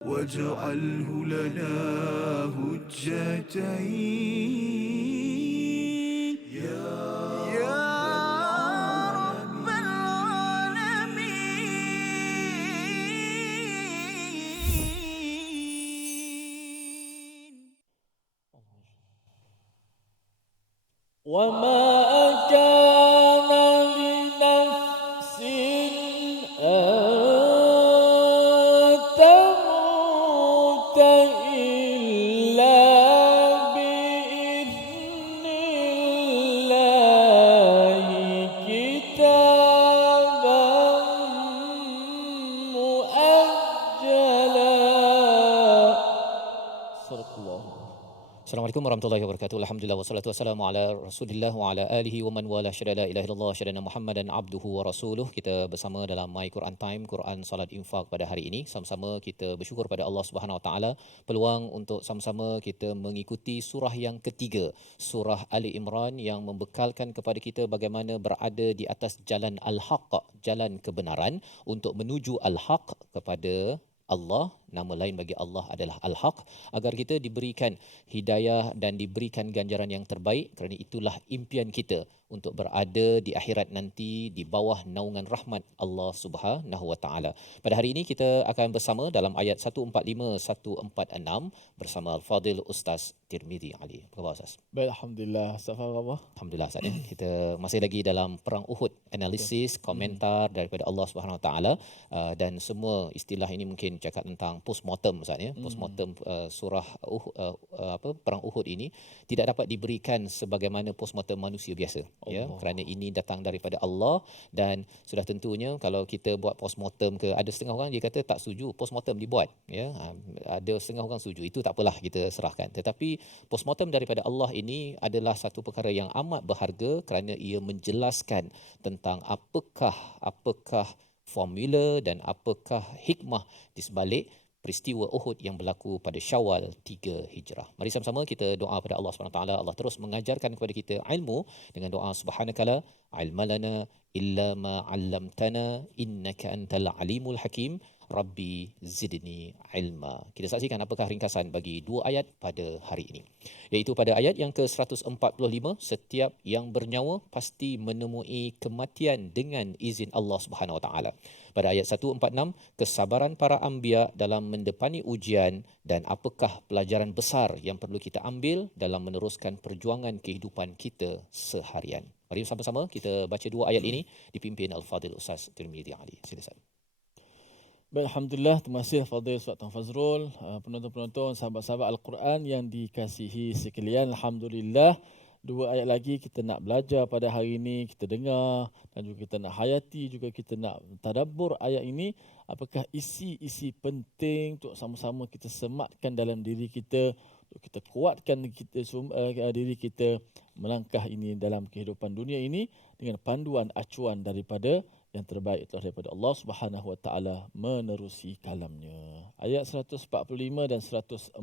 واجعله لنا هجتين يا رب العالمين. وما كان لنفس أن تموت إلا بإذن الله كتابا مؤجلا. صدق الله. Assalamualaikum warahmatullahi wabarakatuh. Alhamdulillah wassalatu wassalamu ala Rasulillah wa ala alihi wa man wala syada la ilaha illallah syadana Muhammadan abduhu wa rasuluh. Kita bersama dalam My Quran Time, Quran Salat Infak pada hari ini. Sama-sama kita bersyukur pada Allah Subhanahu Wa Taala peluang untuk sama-sama kita mengikuti surah yang ketiga, surah Ali Imran, yang membekalkan kepada kita bagaimana berada di atas jalan al-haq, jalan kebenaran untuk menuju al-haq kepada Allah. Nama lain bagi Allah adalah Al-Haq, agar kita diberikan hidayah dan diberikan ganjaran yang terbaik, kerana itulah impian kita untuk berada di akhirat nanti di bawah naungan rahmat Allah Subhanahu Wa Taala. Pada hari ini kita akan bersama dalam ayat 145-146 bersama Al-Fadil Ustaz Tirmizi Ali. Apa khabar Ustaz? Baik, alhamdulillah. Astagfirullah. Alhamdulillah Ustaz ya. Kita masih lagi dalam perang Uhud, analisis, komentar daripada Allah Subhanahu Wa Taala, dan semua istilah ini mungkin cakap tentang postmortem Ustaz ya. Postmortem surah perang Uhud ini tidak dapat diberikan sebagaimana postmortem manusia biasa ya, kerana ini datang daripada Allah. Dan sudah tentunya kalau kita buat postmortem ke, ada setengah orang dia kata tak setuju postmortem dibuat ya, ada setengah orang setuju, itu tak apalah, kita serahkan. Tetapi postmortem daripada Allah ini adalah satu perkara yang amat berharga, kerana ia menjelaskan tentang apakah formula dan apakah hikmah di sebalik peristiwa Uhud yang berlaku pada Syawal 3 Hijrah. Mari sama-sama kita doa pada Allah SWT. Allah terus mengajarkan kepada kita ilmu dengan doa subhanakala ilmalana illa ma 'allamtana innaka antal alimul hakim rabbi zidni ilma. Kita saksikan apakah ringkasan bagi dua ayat pada hari ini. Iaitu pada ayat yang ke-145, setiap yang bernyawa pasti menemui kematian dengan izin Allah Subhanahu Wa Taala. Pada ayat 146, kesabaran para anbiya dalam mendepani ujian dan apakah pelajaran besar yang perlu kita ambil dalam meneruskan perjuangan kehidupan kita seharian. Mari sama-sama kita baca dua ayat ini dipimpin Al-Fadil Ustaz Tirmizi Ali. Silakan. Baik, alhamdulillah. Terima kasih Fadil Ustaz Tuan Fazrul, penonton-penonton, sahabat-sahabat Al-Quran yang dikasihi sekalian. Alhamdulillah, dua ayat lagi kita nak belajar pada hari ini, kita dengar dan juga kita nak hayati, juga kita nak tadabbur ayat ini. Apakah isi-isi penting untuk sama-sama kita sematkan dalam diri kita, untuk kita kuatkan diri kita melangkah ini dalam kehidupan dunia ini dengan panduan acuan daripada yang terbaik itulah daripada Allah Subhanahu Wa Taala menerusi kalamnya. Ayat 145 dan 146.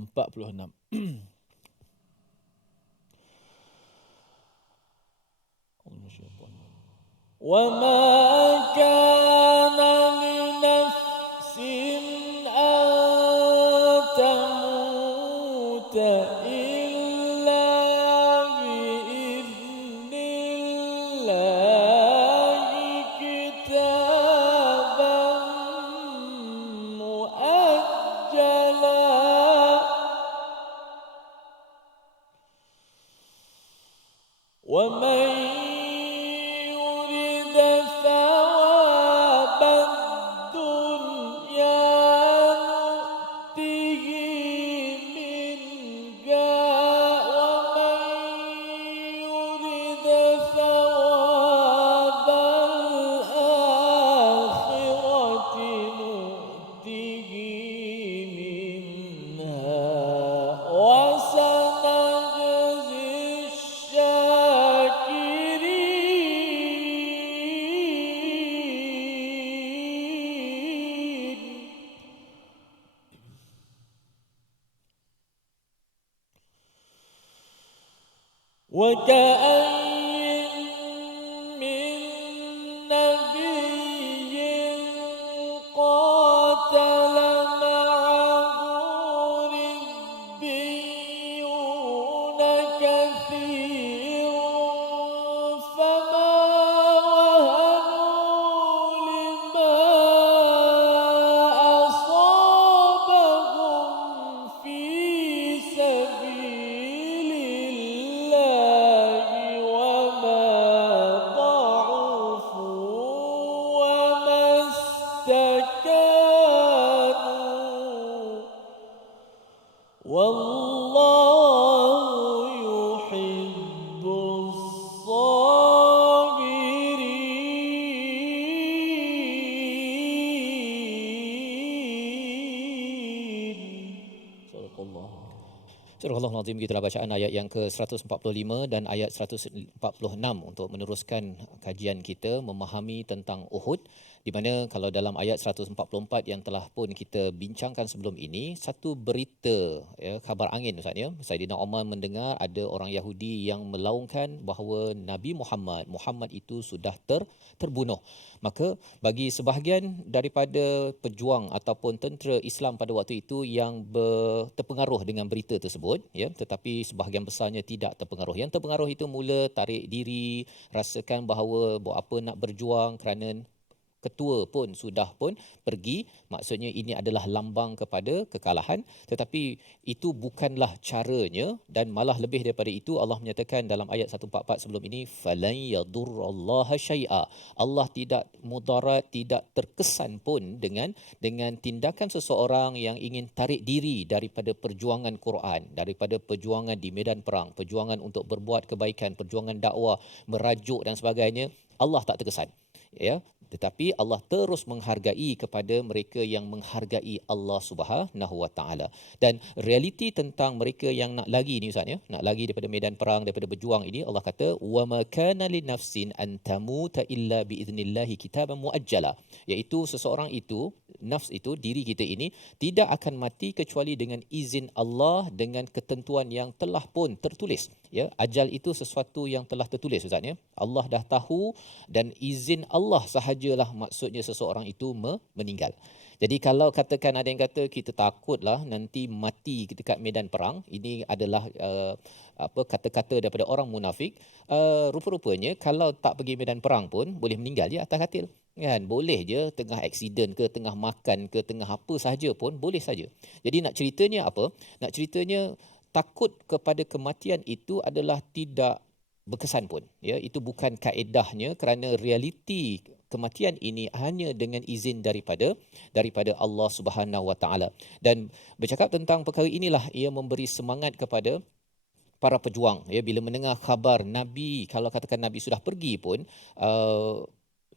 وَمَا كَانَ لِنَفْسٍ أَن تَمُوتَ إِلَّا بِإِذْنِ اللَّهِ كِتَابًا مُؤَجَّلًا. وَمَن وكأين من نبي قاتل معه والله يحب الصابرين. صدق الله. Surah Al-Azim, gitulah bacaan ayat yang ke-145 dan ayat 146 untuk meneruskan kajian kita memahami tentang Uhud, di mana kalau dalam ayat 144 yang telah pun kita bincangkan sebelum ini, satu berita, ya, khabar angin Ustaz ya. Saidina Umar mendengar ada orang Yahudi yang melaungkan bahawa Nabi Muhammad itu sudah terbunuh. Maka bagi sebahagian daripada pejuang ataupun tentera Islam pada waktu itu yang terpengaruh dengan berita tersebut, ya, tetapi sebahagian besarnya tidak terpengaruh. Yang terpengaruh itu mula tarik diri, rasakan bahawa buat apa nak berjuang kerana ketua pun sudah pun pergi, maksudnya ini adalah lambang kepada kekalahan, tetapi itu bukanlah caranya, dan malah lebih daripada itu Allah menyatakan dalam ayat 144 sebelum ini, falan yadurrallaha syai'a. Allah tidak mudarat, tidak terkesan pun dengan tindakan seseorang yang ingin tarik diri daripada perjuangan Quran, daripada perjuangan di medan perang, perjuangan untuk berbuat kebaikan, perjuangan dakwah, merajuk dan sebagainya. Allah tak terkesan, ya, tetapi Allah terus menghargai kepada mereka yang menghargai Allah Subhanahu Wa Taala. Dan realiti tentang mereka yang nak lagi ni Ustaz ya, nak lagi daripada medan perang, daripada berjuang ini, Allah kata wa ma kana linafsin an tamuta illa biidznillah kitaban muajjala, iaitu seseorang itu, nafs itu, diri kita ini tidak akan mati kecuali dengan izin Allah, dengan ketentuan yang telah pun tertulis, ya. Ajal itu sesuatu yang telah tertulis Ustaz ya. Allah dah tahu, dan izin Allah sahajalah maksudnya seseorang itu meninggal. Jadi kalau katakan ada yang kata kita takutlah nanti mati dekat medan perang, ini adalah kata-kata daripada orang munafik. Rupa-rupanya kalau tak pergi medan perang pun boleh meninggal je atas katil, kan? Boleh je tengah aksiden ke, tengah makan ke, tengah apa sahaja pun boleh saja. Jadi nak ceritanya apa? Nak ceritanya takut kepada kematian itu adalah tidak berkesan pun, ya. Itu bukan kaedahnya, kerana realiti kematian ini hanya dengan izin daripada Allah Subhanahu Wa Taala. Dan bercakap tentang perkara inilah ia memberi semangat kepada para pejuang, ya. Bila mendengar khabar Nabi, kalau katakan Nabi sudah pergi pun,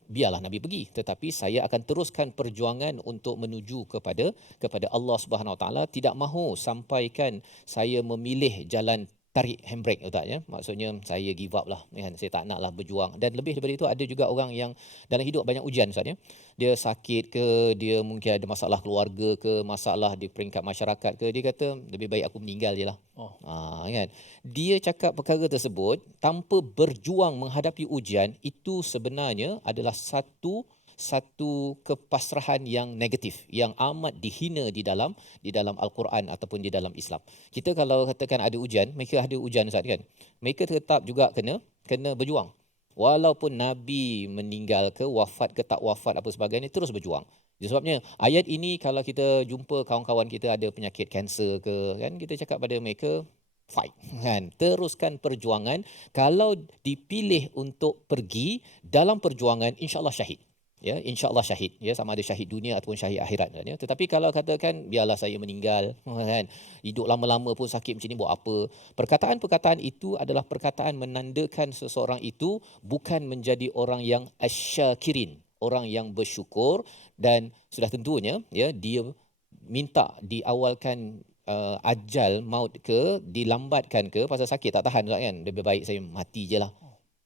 biarlah Nabi pergi, tetapi saya akan teruskan perjuangan untuk menuju kepada Allah Subhanahu Wa Taala. Tidak mahu sampaikan saya memilih jalan tarik handbrake, tak ya? Maksudnya saya give up lah, kan? Saya tak naklah berjuang. Dan lebih daripada itu, ada juga orang yang dalam hidup banyak ujian Ustaz ya. Dia sakit ke, dia mungkin ada masalah keluarga ke, masalah di peringkat masyarakat ke, dia kata lebih baik aku meninggal je lah. Kan? Dia cakap perkara tersebut tanpa berjuang menghadapi ujian, itu sebenarnya adalah satu kepasrahan yang negatif, yang amat dihina di dalam Al-Quran ataupun di dalam Islam. Kita kalau katakan ada ujian, mereka ada ujian Ustaz kan, mereka tetap juga kena berjuang. Walaupun Nabi meninggal ke, wafat ke tak wafat apa sebagainya, terus berjuang. Sebabnya ayat ini kalau kita jumpa kawan-kawan kita ada penyakit kanser ke, kan, kita cakap pada mereka fight, kan, teruskan perjuangan. Kalau dipilih untuk pergi dalam perjuangan, insya-Allah syahid. Ya, insya-Allah syahid, ya, sama ada syahid dunia ataupun syahid akhirat, ya. Tetapi kalau katakan biarlah saya meninggal, kan, hidup lama-lama pun sakit macam ni buat apa? Perkataan-perkataan itu adalah perkataan menandakan seseorang itu bukan menjadi orang yang asyakirin, orang yang bersyukur, dan sudah tentunya, ya, dia minta diawalkan ajal maut ke, dilambatkan ke pasal sakit tak tahan kan, lebih baik saya mati je lah.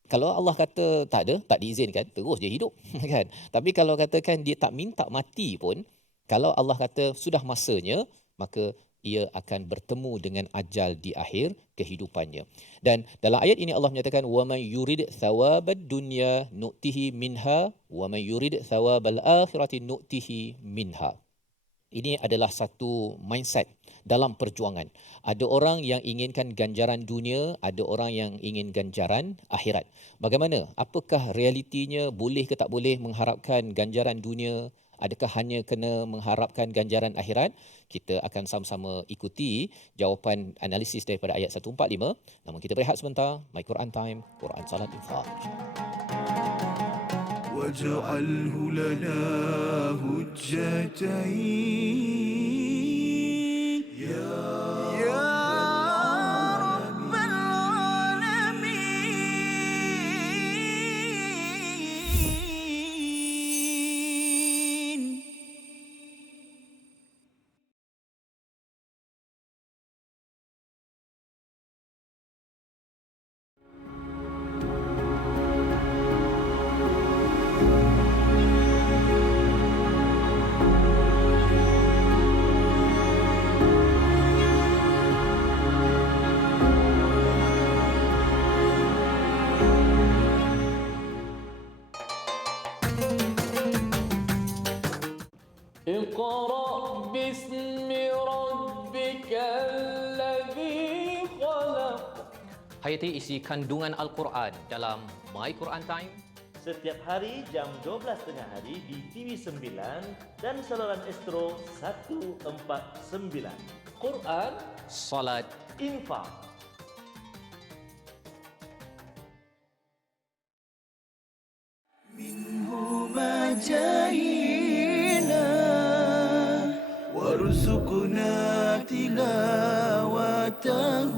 Kalau Allah kata tak ada, tak diizinkan, terus dia hidup, kan. Tapi kalau katakan dia tak minta mati pun, kalau Allah kata sudah masanya, maka ia akan bertemu dengan ajal di akhir kehidupannya. Dan dalam ayat ini Allah menyatakan wa may yurid thawabad dunya nu'tihi minha wa may yurid thawabal akhirati nu'tihi minha. Ini adalah satu mindset dalam perjuangan. Ada orang yang inginkan ganjaran dunia, ada orang yang ingin ganjaran akhirat. Bagaimana? Apakah realitinya? Boleh ke tak boleh mengharapkan ganjaran dunia? Adakah hanya kena mengharapkan ganjaran akhirat? Kita akan sama-sama ikuti jawapan analisis daripada ayat 145. Namun kita berehat sebentar. My Quran Time, Quran Salat Infaq. واجعله لنا هجتين يا Hayati isi kandungan Al-Quran dalam My Quran Time. Setiap hari jam 12 tengah hari di TV9 dan saluran Astro 149. Quran, Salat, infak. منهما جاهينا وارزقنا تلاوته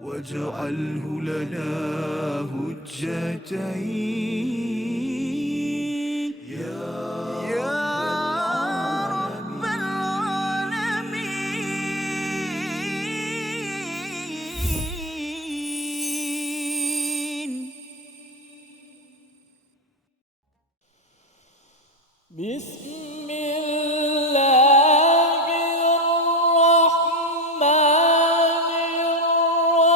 واجعله لنا هجتين يا رب العالمين. بسم الله الرحمن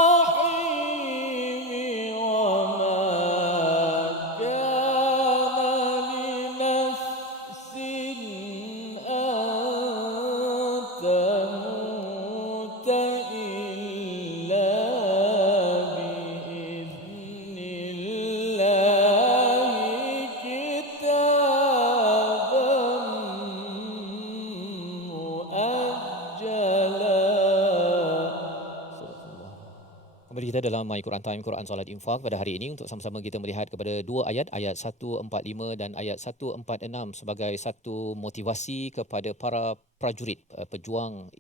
الرحيم وما كان لنفس أن تموت إلا بإذن الله كتابا مؤجلا. Kembali kita dalam My Quran Time, Quran Salat Infak pada hari ini untuk sama-sama kita melihat kepada dua ayat 145 dan ayat 146 sebagai satu motivasi kepada para prajurit pejuang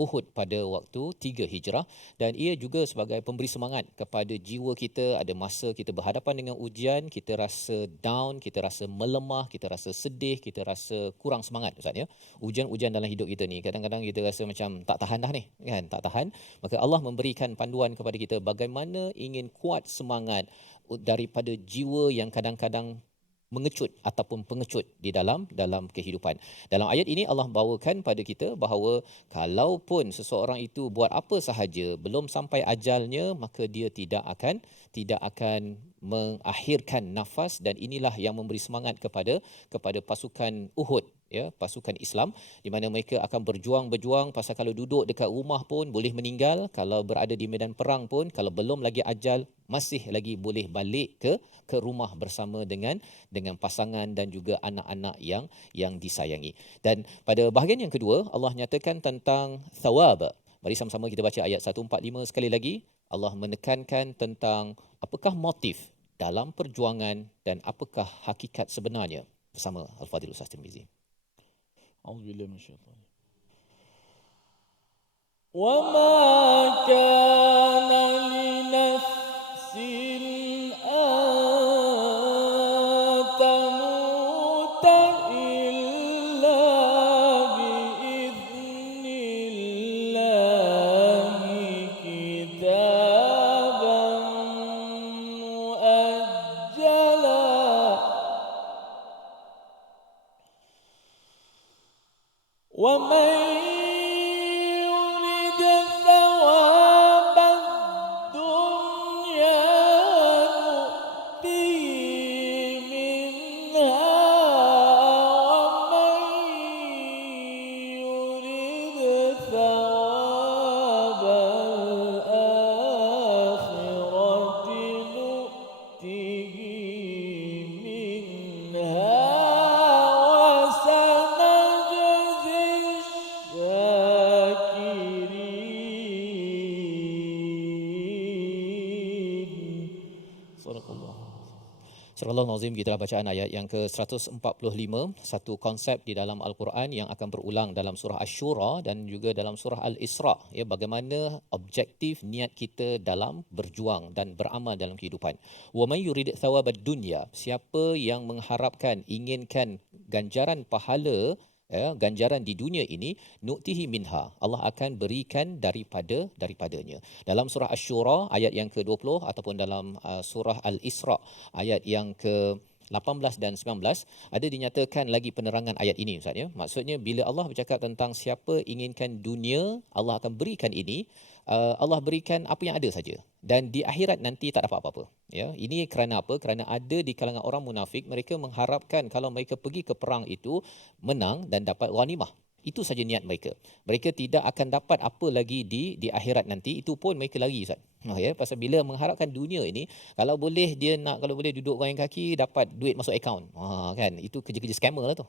Uhud pada waktu 3 Hijrah, dan ia juga sebagai pemberi semangat kepada jiwa kita. Ada masa kita berhadapan dengan ujian, kita rasa down, kita rasa melemah, kita rasa sedih, kita rasa kurang semangat, Ustaz ya. Ujian-ujian dalam hidup kita ni kadang-kadang kita rasa macam tak tahan dah ni, kan? Tak tahan. Maka Allah memberikan panduan kepada kita bagaimana ingin kuat semangat daripada jiwa yang kadang-kadang mengecut ataupun pengecut di dalam kehidupan. Dalam ayat ini Allah bawakan pada kita bahawa kalaupun seseorang itu buat apa sahaja belum sampai ajalnya, maka dia tidak akan mengakhirkan nafas, dan inilah yang memberi semangat kepada pasukan Uhud, ya, pasukan Islam, di mana mereka akan berjuang pasal kalau duduk dekat rumah pun boleh meninggal, kalau berada di medan perang pun kalau belum lagi ajal masih lagi boleh balik ke rumah bersama dengan pasangan dan juga anak-anak yang disayangi. Dan pada bahagian yang kedua Allah nyatakan tentang thawab. Mari sama-sama kita baca ayat 145 sekali lagi. Allah menekankan tentang apakah motif dalam perjuangan dan apakah hakikat sebenarnya, bersama Al-Fadhil Ustaz Tirmizi. A'udzubillahi minasyaitanir. Wa ma kana li nafsin an tamuta illa biidhnillahi kitaban muajjala. ومن يرد ثواب الدنيا نؤته منها ومن يرد ثواب الآخرة نؤته منها وسنجزي Surah Al-Nazim kita bacaan ayat yang ke-145, satu konsep di dalam Al-Quran yang akan berulang dalam surah Asy-Syura dan juga dalam surah Al-Isra, ya, bagaimana objektif niat kita dalam berjuang dan beramal dalam kehidupan. Wa may yurid thawabad dunya, siapa yang mengharapkan, inginkan ganjaran pahala, ya, ganjaran di dunia ini, nu'tihi minha, Allah akan berikan daripadanya. Dalam surah Asy-Syura ayat yang ke-20 ataupun dalam surah Al-Isra ayat yang ke-18 dan 19 ada dinyatakan lagi penerangan ayat ini, Ustaz, ya. Maksudnya bila Allah bercakap tentang siapa inginkan dunia, Allah akan berikan ini, Allah berikan apa yang ada saja, dan di akhirat nanti tak dapat apa-apa, ya. Ini kerana apa? Kerana ada di kalangan orang munafik, mereka mengharapkan kalau mereka pergi ke perang itu menang dan dapat ghanimah. Itu saja niat mereka. Mereka tidak akan dapat apa lagi di akhirat nanti. Itu pun mereka lari, Ustaz. Ya, pasal bila mengharapkan dunia ini, kalau boleh dia nak, kalau boleh duduk goyang kaki dapat duit masuk akaun. Kan, itu kerja-kerja scammer lah tu.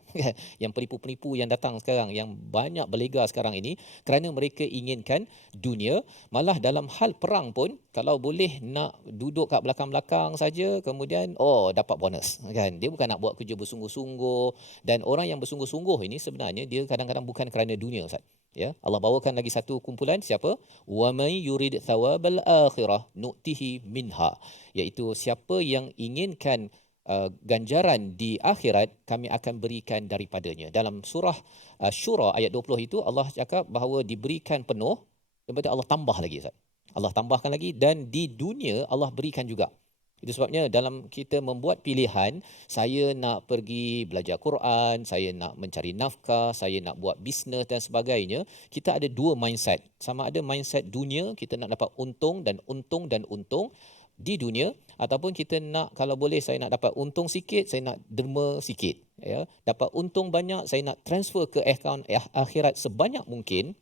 Yang penipu-penipu yang datang sekarang, yang banyak berlega sekarang ini kerana mereka inginkan dunia. Malah dalam hal perang pun, kalau boleh nak duduk kat belakang-belakang saja, kemudian dapat bonus, kan. Dia bukan nak buat kerja bersungguh-sungguh. Dan orang yang bersungguh-sungguh ini sebenarnya dia kadang-kadang bukan kerana dunia, Ustaz. Ya, Allah bawakan lagi satu kumpulan, siapa? Wa may yurid thawabal akhirah nu'tihi minha, iaitu siapa yang inginkan ganjaran di akhirat, kami akan berikan daripadanya. Dalam surah Syura ayat 20 itu Allah cakap bahawa diberikan penuh, daripada Allah tambah lagi, Ustaz. Allah tambahkan lagi, dan di dunia Allah berikan juga. Itu sebabnya dalam kita membuat pilihan, saya nak pergi belajar Quran, saya nak mencari nafkah, saya nak buat bisnes dan sebagainya, kita ada dua mindset. Sama ada mindset dunia, kita nak dapat untung dan untung di dunia, ataupun kita nak, kalau boleh saya nak dapat untung sikit, saya nak derma sikit, ya. Dapat untung banyak, saya nak transfer ke akaun akhirat sebanyak mungkin.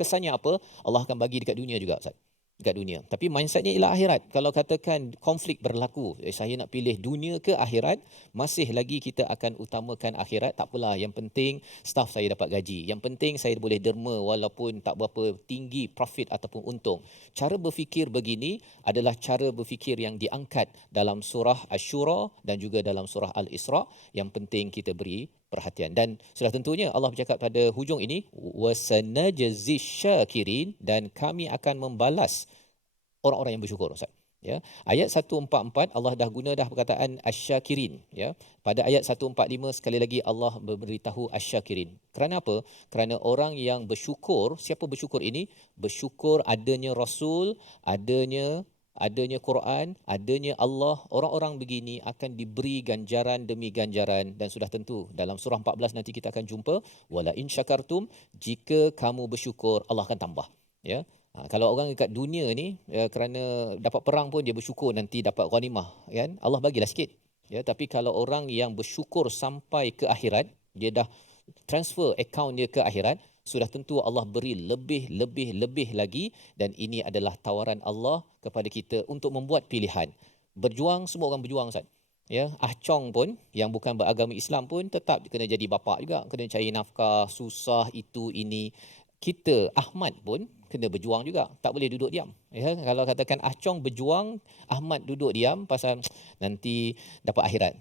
Kesannya apa? Allah akan bagi dekat dunia juga, Ustaz. Dekat dunia. Tapi mindsetnya ialah akhirat. Kalau katakan konflik berlaku, saya nak pilih dunia ke akhirat, masih lagi kita akan utamakan akhirat. Tak apalah, yang penting staff saya dapat gaji. Yang penting saya boleh derma walaupun tak berapa tinggi profit ataupun untung. Cara berfikir begini adalah cara berfikir yang diangkat dalam surah Asy-Syura dan juga dalam surah Al-Isra. Yang penting kita beri perhatian. Dan sudah tentunya Allah bercakap pada hujung ini, wasanajziz syakirin, dan kami akan membalas orang-orang yang bersyukur, Ustaz. Ya, ayat 144 Allah dah guna dah perkataan asy-syakirin, ya. Pada ayat 145 sekali lagi Allah memberitahu asy-syakirin. Kerana apa? Kerana orang yang bersyukur. Siapa bersyukur ini? Bersyukur adanya Rasul, adanya Quran, adanya Allah. Orang-orang begini akan diberi ganjaran demi ganjaran, dan sudah tentu dalam surah 14 nanti kita akan jumpa, wala in syakartum, jika kamu bersyukur Allah akan tambah, ya. Kalau orang dekat dunia ni, kerana dapat perang pun dia bersyukur nanti dapat ghanimah, kan, Allah bagilah sikit, ya. Tapi kalau orang yang bersyukur sampai ke akhirat, dia dah transfer akaun dia ke akhirat, sudah tentu Allah beri lebih lagi. Dan ini adalah tawaran Allah kepada kita untuk membuat pilihan. Berjuang, semua orang berjuang, Ustaz. Ya, Ah Chong pun yang bukan beragama Islam pun tetap kena jadi bapa juga, kena cari nafkah, susah itu ini. Kita Ahmad pun kena berjuang juga, tak boleh duduk diam. Ya, kalau katakan Ah Chong berjuang, Ahmad duduk diam pasal nanti dapat akhirat.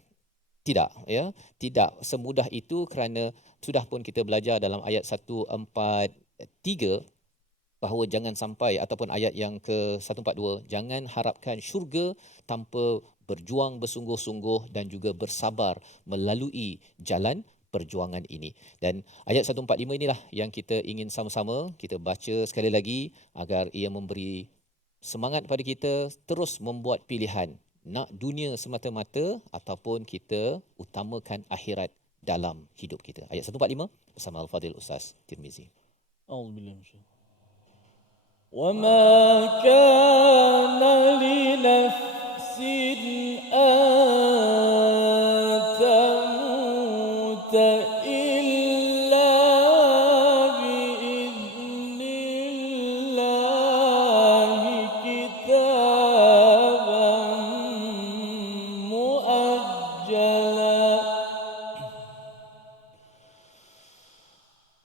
Tidak, ya. Tidak semudah itu, kerana sudah pun kita belajar dalam ayat 143 bahawa jangan sampai, ataupun ayat yang ke-142, jangan harapkan syurga tanpa berjuang bersungguh-sungguh dan juga bersabar melalui jalan perjuangan ini. Dan ayat 145 inilah yang kita ingin sama-sama kita baca sekali lagi agar ia memberi semangat pada kita terus membuat pilihan, nak dunia semata-mata ataupun kita utamakan akhirat dalam hidup kita. Ayat 145 bersama Al-Fadhil Ustaz Tirmizi. Auzubillahi وَمَا كَانَ لِنَفْسٍ أَن تَمُوتَ إِلَّا بِإِذْنِ اللَّهِ كِتَابًا مُؤَجَّلًا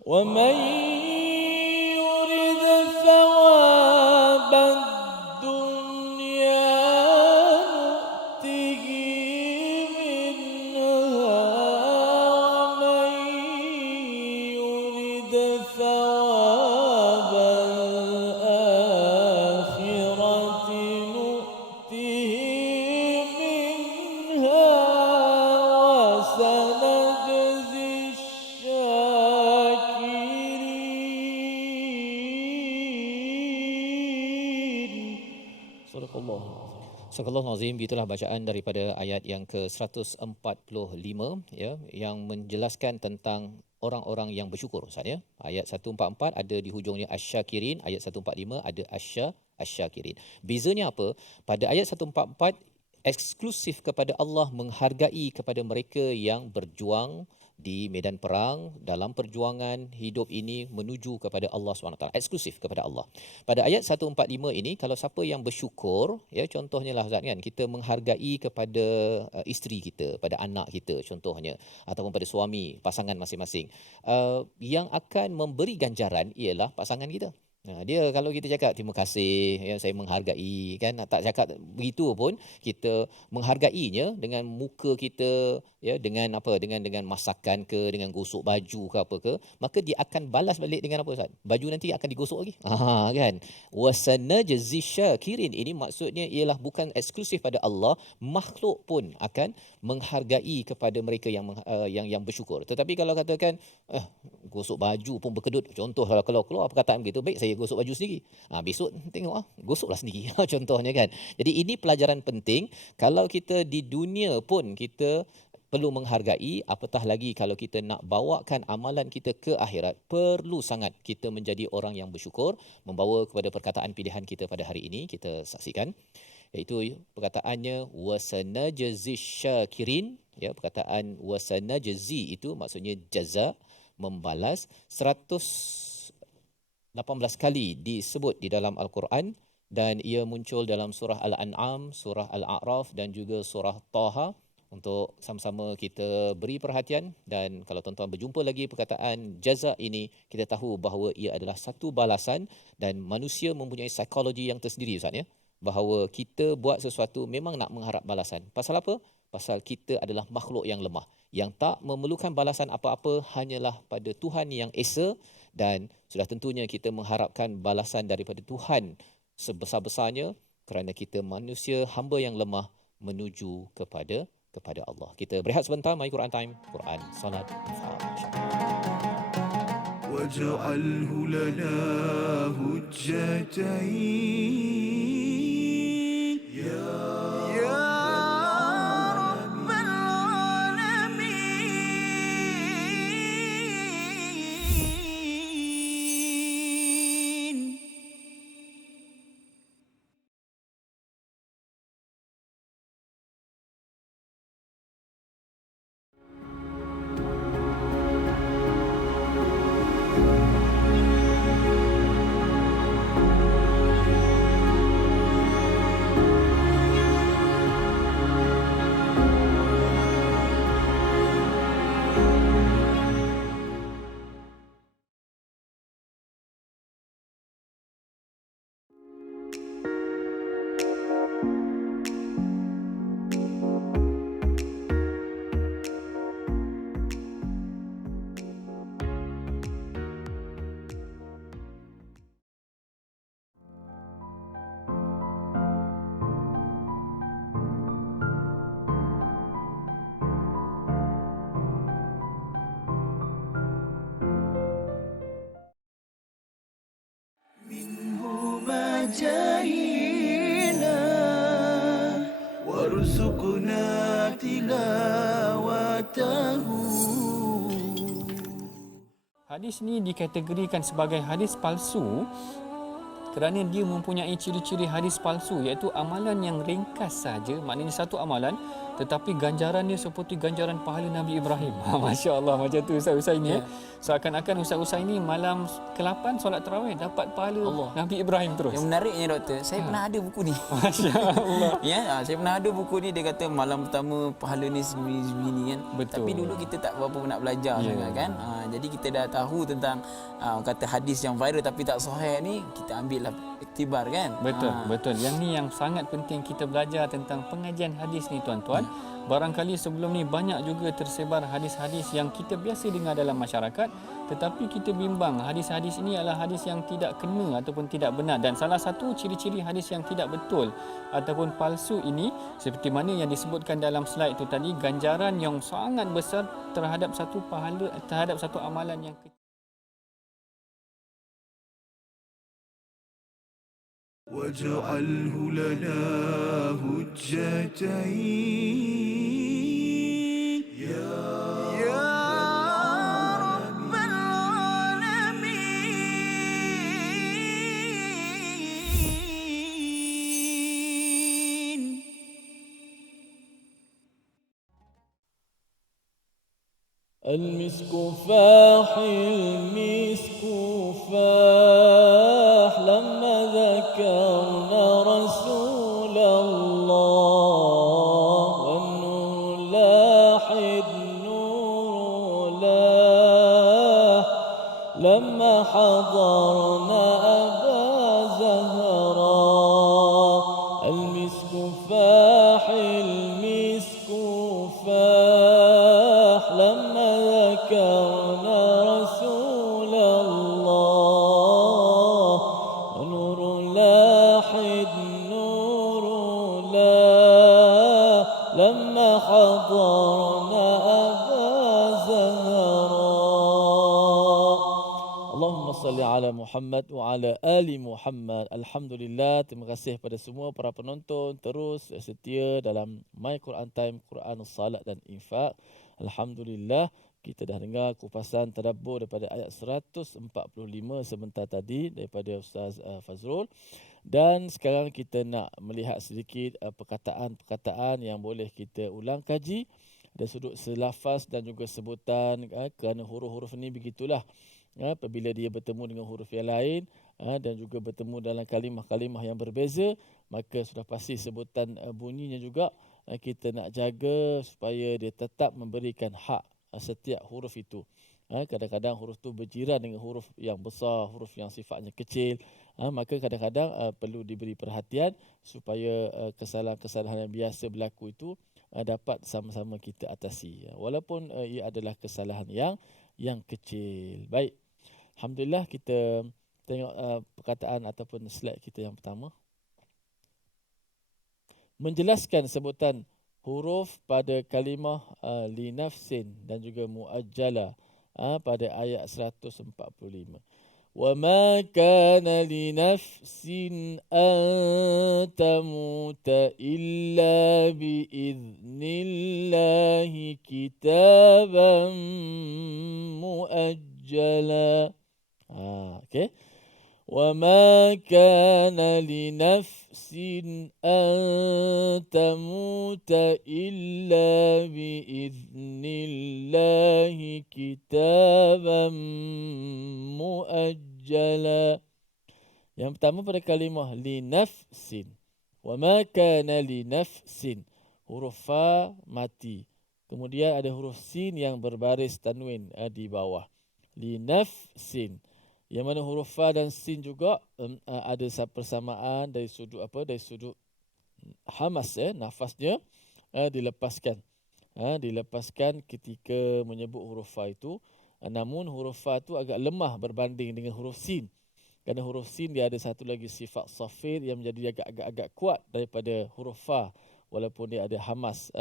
وَمَن يُرِدْ ثَوَابَ الدُّنْيَا نُؤْتِهِ Sadaqallahul Azim, itulah bacaan daripada ayat yang ke-145 ya, yang menjelaskan tentang orang-orang yang bersyukur Ustaz ya. Ayat 144 ada di hujungnya asy-syakirin, ayat 145 ada asy-syakirin. Bezanya apa? Pada ayat 144 eksklusif kepada Allah menghargai kepada mereka yang berjuang di medan perang dalam perjuangan hidup ini menuju kepada Allah SWT, eksklusif kepada Allah. Pada ayat 145 ini, kalau siapa yang bersyukur, ya contohnya lah Ustaz kan, kita menghargai kepada isteri kita, pada anak kita contohnya, ataupun pada suami, pasangan masing-masing. Yang akan memberi ganjaran ialah pasangan kita. Dia kalau kita cakap terima kasih, ya, saya menghargai, kan, tak cakap begitu pun kita menghargainya dengan muka kita, ya, dengan apa, dengan masakan ke, dengan gosok baju ke apa ke, maka dia akan balas balik dengan apa Ustaz? Baju nanti akan digosok lagi. Kan. Wasanajzi syakirin, ini maksudnya ialah bukan eksklusif pada Allah, makhluk pun akan menghargai kepada mereka yang bersyukur. Tetapi kalau katakan gosok baju pun berkedut, contoh kalau keluar perkataan begitu, baik saya gosok baju sendiri. Besok tengok gosoklah sendiri. Contohnya kan. Jadi ini pelajaran penting. Kalau kita di dunia pun kita perlu menghargai, apatah lagi kalau kita nak bawakan amalan kita ke akhirat, perlu sangat kita menjadi orang yang bersyukur. Membawa kepada perkataan pilihan kita pada hari ini, kita saksikan, iaitu perkataannya wasanajzi syakirin, ya, perkataan wasanajzi itu maksudnya jaza, membalas. 118 kali disebut di dalam Al-Quran, dan ia muncul dalam surah Al-An'am, surah Al-A'raf dan juga surah Taha. Untuk sama-sama kita beri perhatian, dan kalau tuan-tuan berjumpa lagi perkataan jaza ini, kita tahu bahawa ia adalah satu balasan, dan manusia mempunyai psikologi yang tersendiri Ustaz ya, bahawa kita buat sesuatu memang nak mengharap balasan. Pasal apa? Pasal kita adalah makhluk yang lemah, yang tak memerlukan balasan apa-apa, hanyalah pada Tuhan yang Esa, dan sudah tentunya kita mengharapkan balasan daripada Tuhan sebesar-besarnya, kerana kita manusia hamba yang lemah menuju kepada Allah. Kita berehat sebentar, My Quran Time, Quran, Salat, واجعله لنا هجتين يا رب العالمين. جاهنا وارزقنا تلاوته. Hadis ni dikategorikan sebagai hadis palsu kerana dia mempunyai ciri-ciri hadis palsu, iaitu amalan yang ringkas saja, maknanya satu amalan tetapi ganjarannya seperti ganjaran pahala Nabi Ibrahim. Masya Allah, macam tu Ustaz ini. Seakan-akan Ustaz ini malam ke-8 solat tarawih dapat pahala Allah. Nabi Ibrahim terus. Yang menariknya doktor, saya pernah ada buku ni. Masya Allah. Saya pernah ada buku ni, dia kata malam pertama pahala ni segini kan. Betul. Tapi dulu kita tak berapa nak belajar sangat kan. Jadi kita dah tahu tentang kata hadis yang viral tapi tak sahih ni, kita ambil lah iktibar kan. Betul. Yang ni yang sangat penting kita belajar tentang pengajian hadis ni tuan-tuan. Barangkali sebelum ni banyak juga tersebar hadis-hadis yang kita biasa dengar dalam masyarakat, tetapi kita bimbang hadis-hadis ini adalah hadis yang tidak kena ataupun tidak benar. Dan salah satu ciri-ciri hadis yang tidak betul ataupun palsu ini, seperti mana yang disebutkan dalam slide itu tadi, ganjaran yang sangat besar terhadap satu pahala, terhadap satu amalan yang kecil. واجعله لنا حجتين يا رب العالمين. المسك فاح المسك فاح لما ذكرنا رسول الله والنور لاح النور لاح لما حضرنا أبا زهراء. المسك فاح المسك فاح لما ذكرنا رسول الله ونور لاح النور لاح لما حضرنا أبا زهراء. Allahumma salli ala Muhammad wa ala ali Muhammad. Alhamdulillah, terima kasih pada semua para penonton terus setia dalam My Quran Time, Quran, Salat dan Infak. Alhamdulillah, kita dah dengar kupasan tadabbur daripada ayat 145 sebentar tadi daripada Ustaz Fazrul. Dan sekarang kita nak melihat sedikit perkataan-perkataan yang boleh kita ulang kaji dari sudut selafaz dan juga sebutan, kerana huruf-huruf ini begitulah. Apabila dia bertemu dengan huruf yang lain dan juga bertemu dalam kalimah-kalimah yang berbeza, maka sudah pasti sebutan bunyinya juga kita nak jaga supaya dia tetap memberikan hak setiap huruf itu. Kadang-kadang huruf itu berjiran dengan huruf yang besar, huruf yang sifatnya kecil. Maka kadang-kadang perlu diberi perhatian supaya kesalahan-kesalahan yang biasa berlaku itu dapat sama-sama kita atasi. Walaupun ia adalah kesalahan yang kecil. Baik. Alhamdulillah, kita tengok perkataan ataupun slide kita yang pertama. Menjelaskan sebutan huruf pada kalimah li nafsin dan juga muajjala pada ayat 145. Wa ma kana li nafsin an tamuta illa bi idnillahi kitaban muajjala. Okay. وَمَا كَانَ لِنَفْسٍ أَن تَمُوتَ إِلَّا بِإِذْنِ اللَّهِ كِتَابًا مُؤَجَّلًا. Yang pertama pada kalimah linafsin. وَمَا كَانَ لِنَفْسٍ, huruf fa mati. Kemudian ada huruf sin yang berbaris tanwin di bawah. Linafsin. Yang mana huruf fa dan sin juga ada persamaan dari sudut dari sudut hamas, nafasnya dilepaskan. Dilepaskan ketika menyebut huruf fa itu. Namun huruf fa itu agak lemah berbanding dengan huruf sin. Kerana huruf sin dia ada satu lagi sifat safir yang menjadi agak kuat daripada huruf fa. Walaupun dia ada hamas.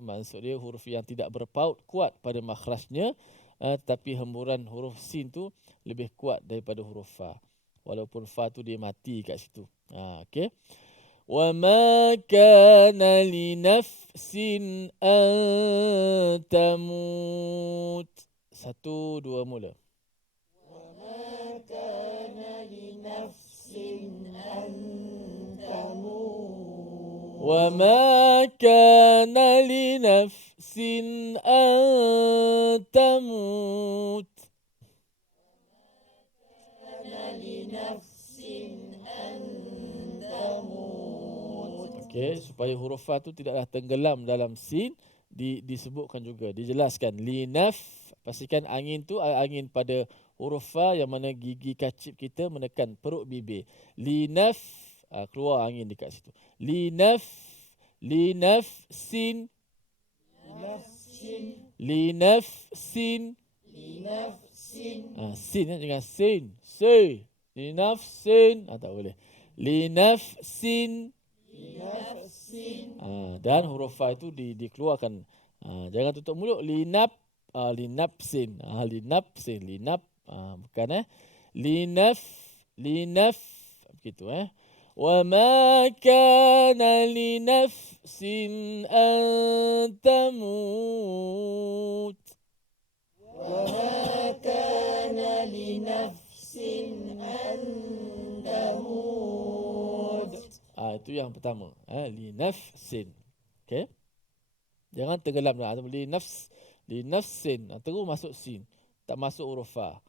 Maksud dia huruf yang tidak berpaut kuat pada makhrajnya. Tapi hemburan huruf sin tu lebih kuat daripada huruf fa. Walaupun fa tu dia mati kat situ. Okey. Wa ma kana li nafsin an tamut. 1 2 mula. Wa ma kana li nafsin an tamut. Wa ma kana li nafsin an tamut. Okey, supaya huruf fa tu tidaklah tenggelam dalam sin, disebutkan juga, dijelaskan. Linaf, pastikan angin tu angin pada huruf fa yang mana gigi kacip kita menekan perut bibir. Linaf, keluar angin dekat situ. Linafsin. Linafsin. Sin jangan sin. Linafsin. Tak boleh. Linafsin. Dan huruf fa itu dikeluarkan. Jangan tutup mulut. Linapsin. Linap. Bukan Linaf. Begitu وما كان لنفس أن تموت itu yang pertama. Linafsin. Okey. Jangan tenggelam dah. Linafsin. Terus masuk sin. Tak masuk huruf fa.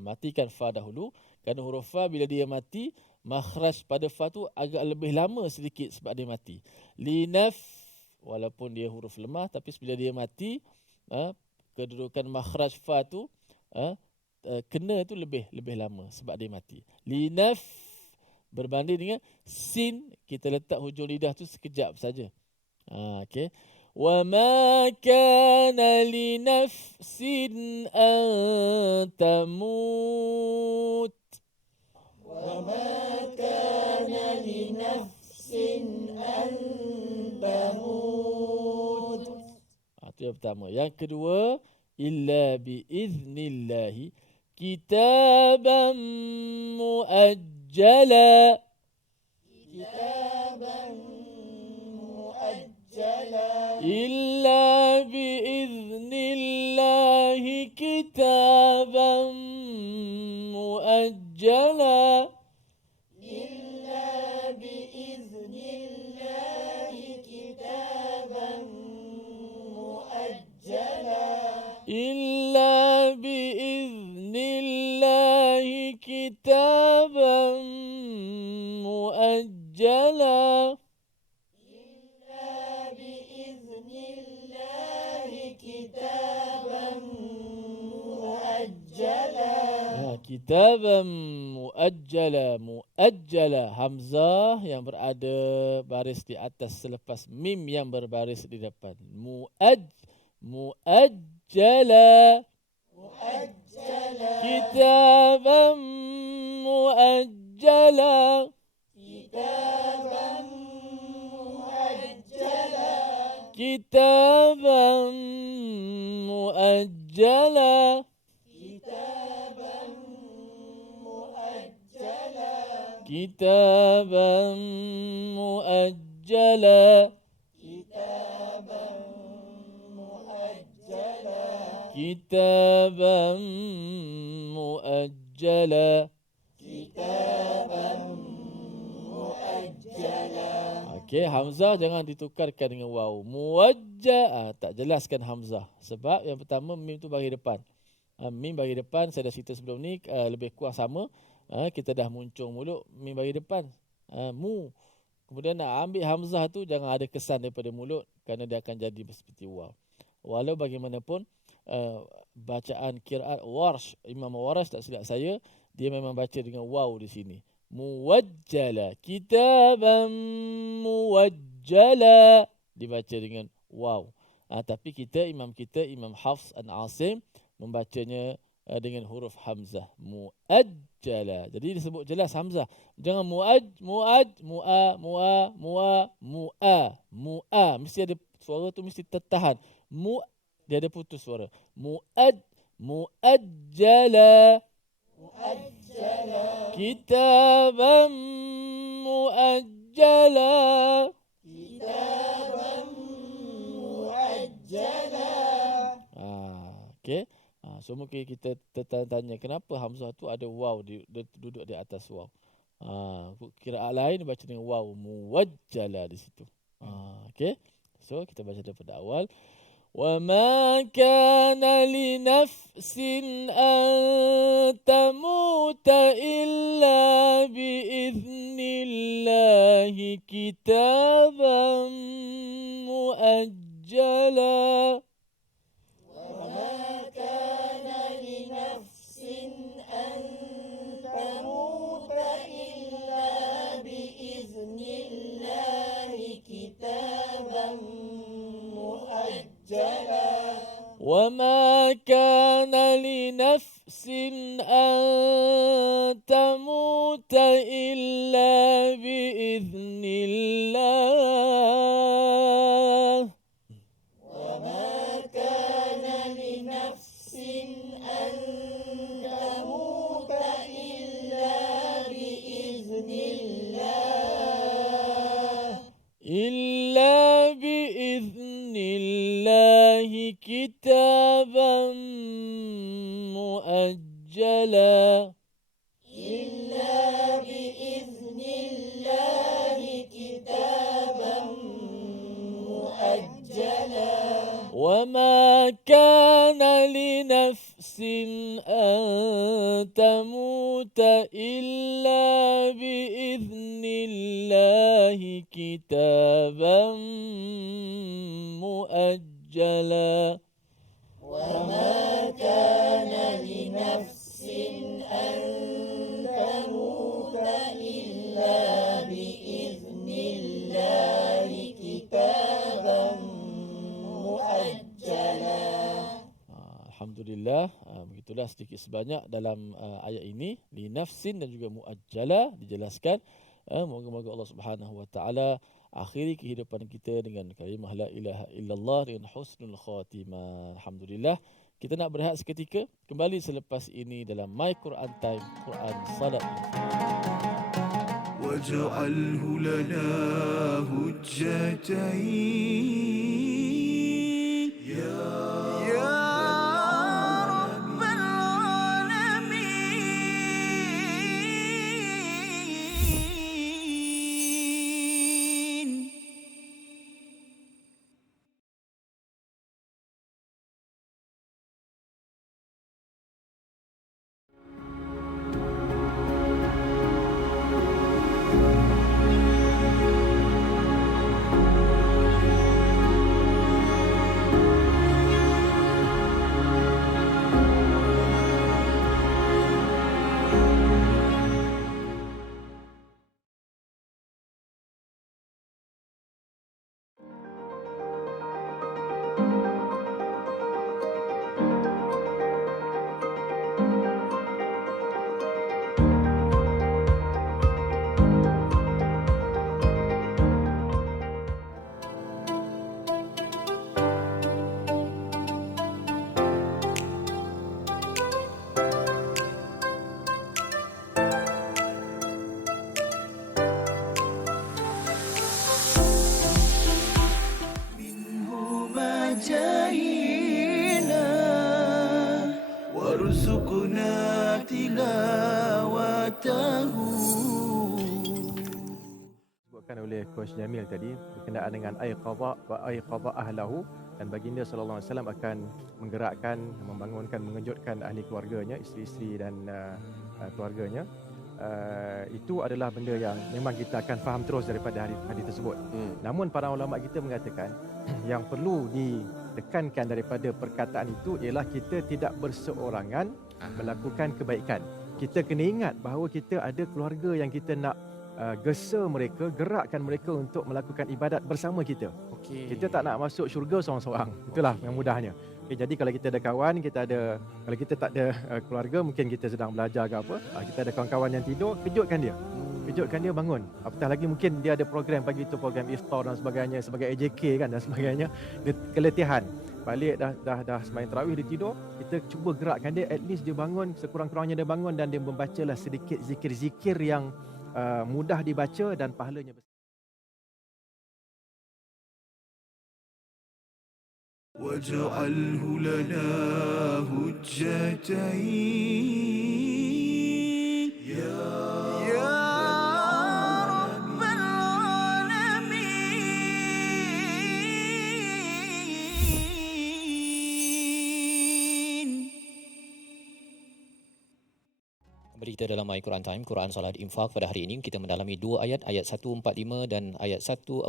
Matikan fa dahulu. Kerana huruf fa bila dia mati, makhraj pada fa tu agak lebih lama sedikit sebab dia mati. Linaf, walaupun dia huruf lemah, tapi bila dia mati, kedudukan makhraj fa tu kena tu lebih lama sebab dia mati. Linaf berbanding dengan sin, kita letak hujung lidah tu sekejap saja. Okey. Wa ma kana li nafsin an tamut. Wa ma kana li nafsin an tamut. Itu yang pertama. Yang kedua, illa bi iznillahi kitaban muajjala. إلا بإذن الله كتابا مؤجلا إلا بإذن الله كتابا مؤجلا Kitaban muajjala. Muajjala, hamzah yang berada baris di atas selepas mim yang berbaris di depan. Muajjala. Kitaban muajjala. Kitaban muajjala. كتابا مؤجلا كتابا مؤجلا Okey, hamzah jangan ditukarkan dengan waw. Muwajjah, tak jelaskan hamzah. Sebab yang pertama mim tu bagi depan. Mim bagi depan, saya dah cerita sebelum ni, lebih kurang sama. Kita dah muncung mulut, mim bagi depan. Mu. Kemudian nak ambil hamzah tu jangan ada kesan daripada mulut kerana dia akan jadi seperti waw. Walau bagaimanapun bacaan qiraat Warsh, Imam Warsh tak silap saya, dia memang baca dengan waw di sini. Muwajjala, kitaban muwajjala, dibaca dengan waw. Tapi Imam Hafs an Asim membacanya dengan huruf hamzah, muajjala. Jadi disebut jelas hamzah. Jangan mu'a, mesti ada suara tu mesti tertahan. Dia ada putus suara. Muajjala. Kitaban muajjala. Okey. So mungkin kita tanya kenapa hamzah tu ada waw dia duduk di atas waw. Qiraat lain baca dengan waw, muwajjala di situ. Okey. So kita baca daripada awal. Wa ma kana li nafsin an tamuta illa bi idnillahi kitaban muajjala. وما كان لنفس أن تموت إلا بإذن الله وما كان لنفس أن تموت إلا بإذن الله الله كتابا مؤجلا وما كان لنفس أن تموت إلا بإذن الله كتابا مؤجلا Alhamdulillah, begitulah sedikit sebanyak dalam ayat ini, li nafsin dan juga muajjala dijelaskan. Moga-moga Allah Subhanahu wa taala akhiri kehidupan kita dengan kalimah la ilaha illallah dengan husnul khatimah. Alhamdulillah. Kita nak berehat seketika, kembali selepas ini dalam My Quran Time, Quran Salat. واجعله لنا هجتين يا رب العالمين. جاهينا وارزقنا تلاوته. Disebutkan oleh Coach Jamil tadi berkenaan dengan aiqadha wa aiqadha ahlahu, dan baginda sallallahu alaihi wasallam akan menggerakkan, membangunkan, mengejutkan ahli keluarganya, isteri-isteri dan keluarganya. Itu adalah benda yang memang kita akan faham terus daripada hadis tersebut. Namun para ulama kita mengatakan yang perlu ditekankan daripada perkataan itu ialah kita tidak berseorangan melakukan kebaikan. Kita kena ingat bahawa kita ada keluarga yang kita nak gesa mereka, gerakkan mereka untuk melakukan ibadat bersama kita. Kita tak nak masuk syurga seorang-seorang. Itulah yang mudahnya. Jadi kalau kita ada kawan, kalau kita tak ada keluarga, mungkin kita sedang belajar ke apa, kita ada kawan-kawan yang tidur, kejutkan dia, bangun. Apatah lagi mungkin dia ada program pagi itu, program iftar dan sebagainya, sebagai AJK kan dan sebagainya, dia keletihan. Balik dah sembahyang tarawih, dia tidur, kita cuba gerakkan dia, at least dia bangun, sekurang-kurangnya dia bangun dan dia membacalah sedikit zikir-zikir yang mudah dibaca dan pahalanya besar. واجعله لنا هجتين يا رب العالمين. Kembali kita dalam My Quran Time, Quran Salat Infak. Pada hari ini kita mendalami dua ayat 145 dan ayat 146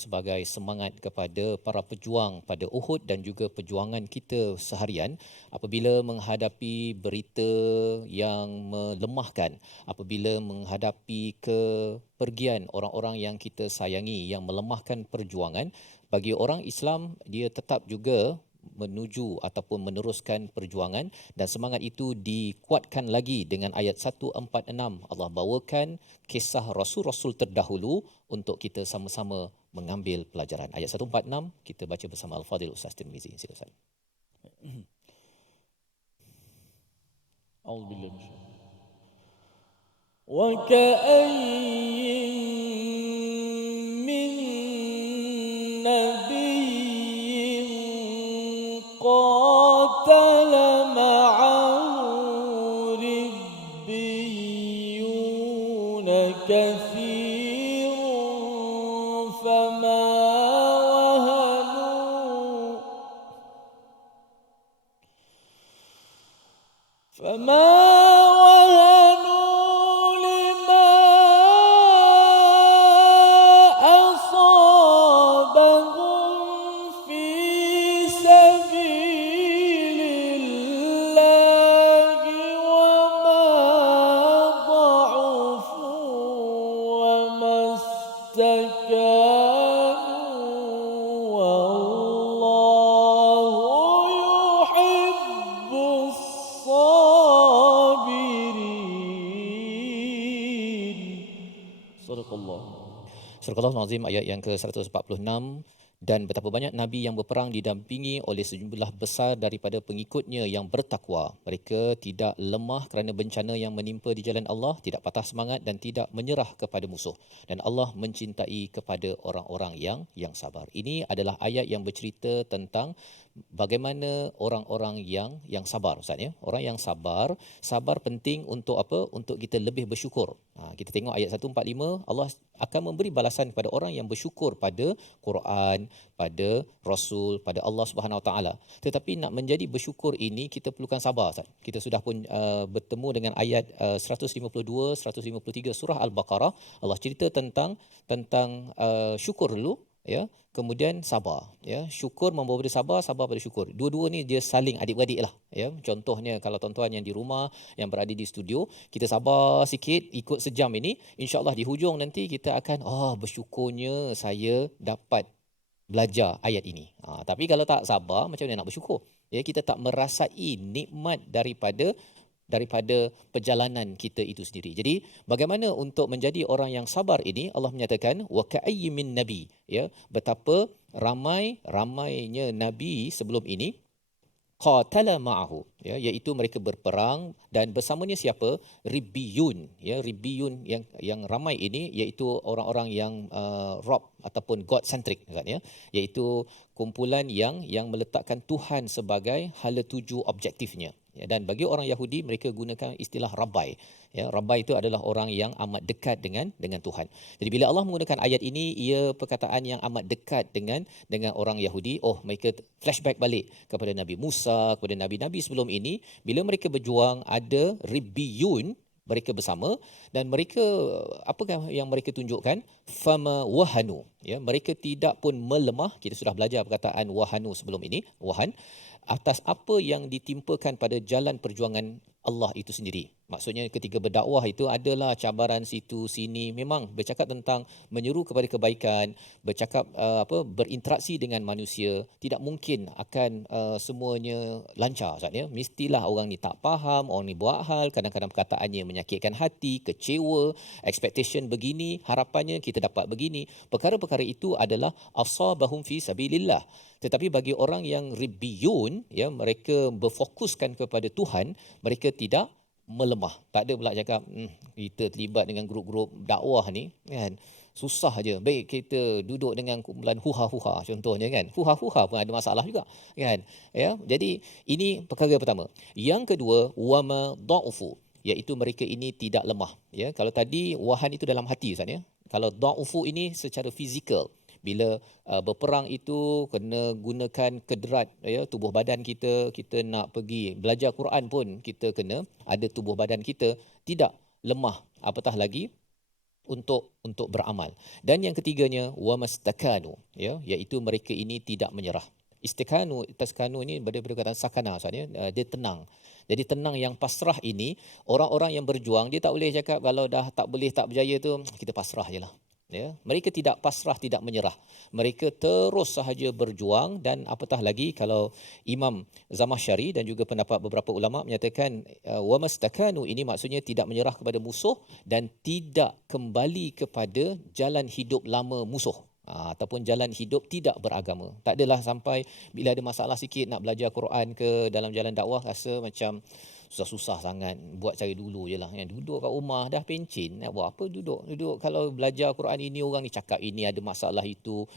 sebagai semangat kepada para pejuang pada Uhud dan juga perjuangan kita seharian apabila menghadapi berita yang melemahkan, apabila menghadapi kepergian orang-orang yang kita sayangi yang melemahkan perjuangan. Bagi orang Islam, dia tetap juga menuju ataupun meneruskan perjuangan, dan semangat itu dikuatkan lagi dengan ayat 146. Allah bawakan kisah rasul-rasul terdahulu untuk kita sama-sama mengambil pelajaran. Ayat 146 kita baca bersama Al-Fadhil Ustaz Tirmizi. Silakan. A'udzubillahi minasyaitanir rajim. Wa ka'ayyin min nabiyyin قاتل معه ربيون كثير فما وهنوا لما أصابهم في سبيل الله وما ضعفوا وما استكانوا والله يحب الصابرين. صدق الله. Surah Al-Azim ayat yang ke-146, dan betapa banyak Nabi yang berperang didampingi oleh sejumlah besar daripada pengikutnya yang bertakwa. Mereka tidak lemah kerana bencana yang menimpa di jalan Allah, tidak patah semangat dan tidak menyerah kepada musuh. Dan Allah mencintai kepada orang-orang yang sabar. Ini adalah ayat yang bercerita tentang bagaimana orang-orang yang sabar, Ustaz ya. Orang yang sabar penting untuk apa? Untuk kita lebih bersyukur. Kita tengok ayat 145, Allah akan memberi balasan kepada orang yang bersyukur pada Quran, pada Rasul, pada Allah Subhanahu Wa Taala. Tetapi nak menjadi bersyukur ini kita perlukan sabar, Ustaz. Kita sudah pun bertemu dengan ayat 152, 153 surah Al-Baqarah. Allah cerita tentang syukur dulu, ya, kemudian sabar, ya. Syukur membawa pada sabar, sabar pada syukur. Dua-dua ni dia saling adik-beradik lah, ya. Contohnya kalau tuan-tuan yang di rumah, yang berada di studio, kita sabar sikit ikut sejam ini, insya-Allah di hujung nanti kita akan bersyukurnya saya dapat belajar ayat ini. Tapi kalau tak sabar, macam mana nak bersyukur? Ya, kita tak merasai nikmat daripada perjalanan kita itu sendiri. Jadi bagaimana untuk menjadi orang yang sabar ini? Allah menyatakan wa ka'ayyin min nabi, ya, betapa ramainya nabi sebelum ini qatala ma'ahu, ya, iaitu mereka berperang dan bersamanya siapa? Ribbiyun, ya, ribbiyun yang ramai ini iaitu orang-orang yang rob ataupun god centric, ya, iaitu kumpulan yang meletakkan Tuhan sebagai hala tuju objektifnya. Ya, dan bagi orang Yahudi mereka gunakan istilah Rabbai. Ya, Rabbai itu adalah orang yang amat dekat dengan Tuhan. Jadi bila Allah menggunakan ayat ini, ia perkataan yang amat dekat dengan orang Yahudi. Mereka flashback balik kepada Nabi Musa, kepada nabi-nabi sebelum ini. Bila mereka berjuang, ada ribbiyun, mereka bersama, dan mereka, apakah yang mereka tunjukkan? Fama wahanu, ya, mereka tidak pun melemah. Kita sudah belajar perkataan wahanu sebelum ini, wahan, atas apa yang ditimpakan pada jalan perjuangan Allah itu sendiri. Maksudnya ketika berdakwah itu adalah cabaran situ sini, memang bercakap tentang menyeru kepada kebaikan, bercakap berinteraksi dengan manusia, tidak mungkin akan semuanya lancar, Ustaz, ya. Mestilah orang ni tak faham, orang ni buat hal, kadang-kadang perkataannya menyakitkan hati, kecewa, expectation begini, harapannya kita dapat begini. Perkara-perkara itu adalah asabahum fi sabilillah. Tetapi bagi orang yang ribbiyun, ya, mereka berfokuskan kepada Tuhan, mereka tidak melemah. Tak ada pula cakap kita terlibat dengan grup-grup dakwah ni, kan, susah aja. Baik kita duduk dengan kumpulan huha-huha contohnya, kan. Huha-huha pun ada masalah juga, kan. Ya, jadi ini perkara pertama. Yang kedua, wama dha'ufu, iaitu mereka ini tidak lemah, ya. Kalau tadi wahan itu dalam hati, Ustaz, ya. Kalau dha'ufu ini secara fizikal. Bila berperang itu kena gunakan kederat, ya, tubuh badan kita nak pergi belajar Quran pun kita kena ada tubuh badan kita tidak lemah, apatah lagi untuk beramal. Dan yang ketiganya wamastakanu, ya, iaitu mereka ini tidak menyerah. Taskanu ini daripada kata sakana, maksudnya dia tenang. Jadi tenang yang pasrah ini, orang-orang yang berjuang dia tak boleh cakap kalau dah tak berjaya tu kita pasrah jelah. Ya, mereka tidak pasrah, tidak menyerah. Mereka terus sahaja berjuang. Dan apatah lagi kalau Imam Zamakhsyari dan juga pendapat beberapa ulama menyatakan wamastakanu ini maksudnya tidak menyerah kepada musuh dan tidak kembali kepada jalan hidup lama musuh. Ataupun jalan hidup tidak beragama. Tak adalah sampai bila ada masalah sikit nak belajar Quran ke dalam jalan dakwah rasa macam susah-susah sangat, buat cari dulu je lah. Duduk kat rumah dah pencin, nak buat apa duduk. Kalau belajar Quran ini orang ni cakap ini ada masalah itu.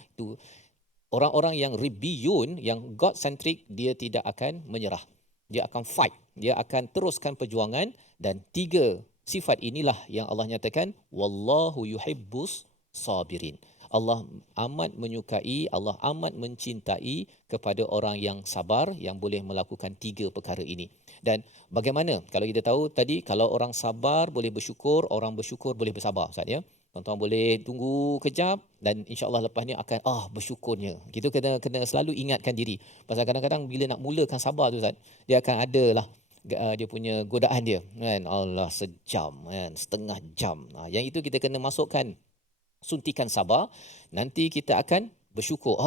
Orang-orang yang ribiyun, yang God centric, dia tidak akan menyerah. Dia akan fight, dia akan teruskan perjuangan, dan 3 sifat inilah yang Allah nyatakan wallahu yuhibbus sabirin. Allah amat menyukai, Allah amat mencintai kepada orang yang sabar, yang boleh melakukan 3 perkara ini. Dan bagaimana kalau kita tahu tadi, kalau orang sabar boleh bersyukur, orang bersyukur boleh bersabar, Ustaz ya. Tuan-tuan boleh tunggu kejap dan insya-Allah lepas ni akan bersyukurnya. Kita kena selalu ingatkan diri. Pasal kadang-kadang bila nak mulakan sabar tu Ustaz, dia akan adalah dia punya godaan dia kan. Allah, sejam kan, setengah jam. Yang itu kita kena masukkan suntikan sabar. Nanti kita akan bersyukur.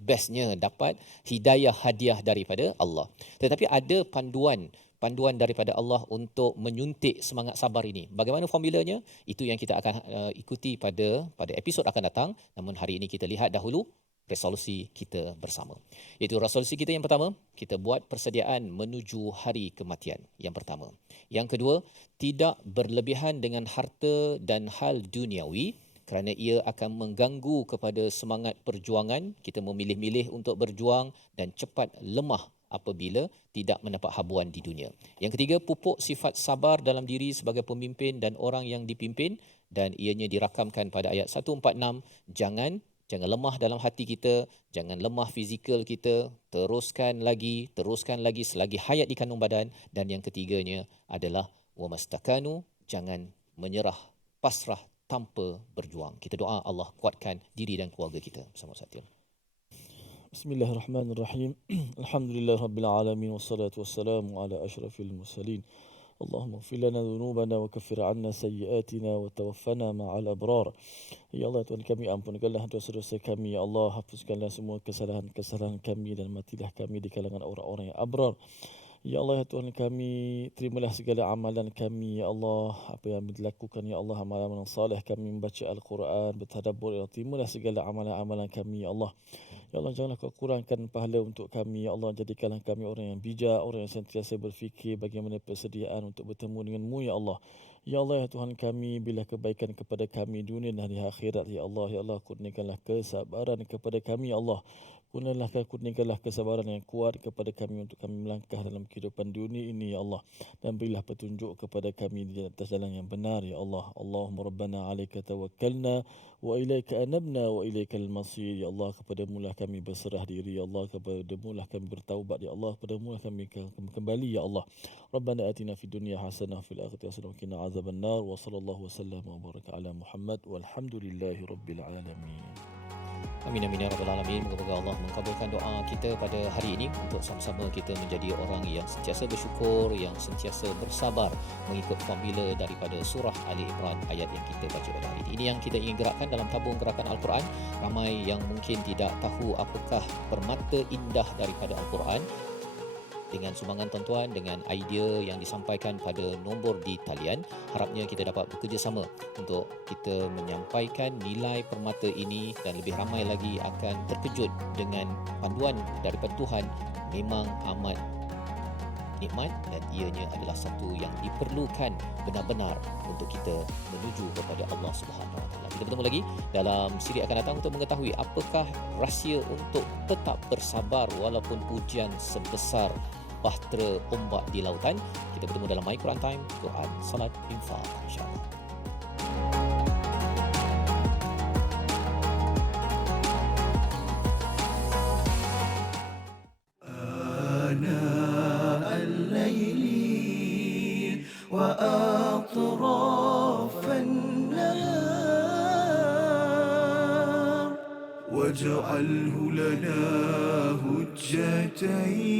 Bestnya dapat hidayah hadiah daripada Allah. Tetapi ada panduan daripada Allah untuk menyuntik semangat sabar ini. Bagaimana formulanya? Itu yang kita akan ikuti pada episod akan datang. Namun hari ini kita lihat dahulu resolusi kita bersama. Iaitu resolusi kita yang pertama, kita buat persediaan menuju hari kematian. Yang pertama. Yang kedua, tidak berlebihan dengan harta dan hal duniawi, kerana ia akan mengganggu kepada semangat perjuangan. Kita memilih-milih untuk berjuang dan cepat lemah apabila tidak mendapat habuan di dunia. Yang ketiga, pupuk sifat sabar dalam diri sebagai pemimpin dan orang yang dipimpin, dan ianya dirakamkan pada ayat 146. Jangan lemah dalam hati kita, jangan lemah fizikal kita, teruskan lagi selagi hayat di kandung badan. Dan yang ketiganya adalah wamastakanu, jangan menyerah, pasrah tanpa berjuang. Kita doa Allah kuatkan diri dan keluarga kita bersama Satya. Bismillahirrahmanirrahim. Alhamdulillah Rabbil Alamin. Wassalatu wassalamu ala ashrafil mursalin. Allahumma ighfir lana dhunubana wa kaffir 'anna sayyi'atina wa tawaffana ma'al abrar. Ya Allah, Tuhan kami, ampunkanlah dosa-dosa kami. Ya Allah, hapuskanlah semua kesalahan-kesalahan kami dan matilah kami di kalangan orang-orang yang abrar. Ya Allah, ya Tuhan kami, terimalah segala amalan kami. Ya Allah, apa yang dilakukan, ya Allah, amalan-amalan salih kami, membaca Al-Quran, bertadabbur, ya Allah, terimalah segala amalan-amalan kami. Ya Allah, ya Allah, janganlah kau kurangkan pahala untuk kami. Ya Allah, jadikanlah kami orang yang bijak, orang yang sentiasa berfikir bagaimana persediaan untuk bertemu denganmu. Ya Allah, ya Allah, ya Tuhan kami, bila kebaikan kepada kami dunia dan di akhirat. Ya Allah, kurniakanlah kesabaran kepada kami. Ya Allah, kurniakanlah kesabaran yang kuat kepada kami untuk kami melangkah dalam kehidupan dunia ini. Ya Allah, dan berilah petunjuk kepada kami di atas jalan yang benar. Ya Allah, Allahumma rabbana alaika tawakkalna wa ilaika anabna wa ilaikal masir. Ya Allah, kepadamulah kami berserah diri. Ya Allah, kepadamulah kami bertaubat. Ya Allah, kepadamulah kami kembali. Ya Allah, Rabbana atina fid dunya hasanah fil akhirati hasanah wa qina azaban nar. Wa sallallahu wasallam wa baraka ala Muhammad walhamdulillahi rabbil alamin. Amin amin ya rabbal alamin. Moga-moga Allah mengabulkan doa kita pada hari ini untuk sama-sama kita menjadi orang yang sentiasa bersyukur, yang sentiasa bersabar mengikut formula daripada surah Ali Imran ayat yang kita baca pada hari ini. Ini yang kita ingin gerakkan dalam tabung gerakan Al-Quran. Ramai yang mungkin tidak tahu apakah permata indah daripada Al-Quran. Dengan sumbangan tuan-tuan, dengan idea yang disampaikan pada nombor di talian, harapnya kita dapat bekerjasama untuk kita menyampaikan nilai permata ini, dan lebih ramai lagi akan terkejut dengan panduan daripada Tuhan. Memang amat nikmat, dan ianya adalah satu yang diperlukan benar-benar untuk kita menuju kepada Allah Subhanahu Wa Taala. Kita bertemu lagi dalam siri akan datang untuk mengetahui apakah rahsia untuk tetap bersabar walaupun ujian sebesar bahtera ombak di lautan. Kita bertemu dalam My Quran Time, Quran, Salat, Infak, insya-Allah. وأطراف النهار واجعله لنا هجتين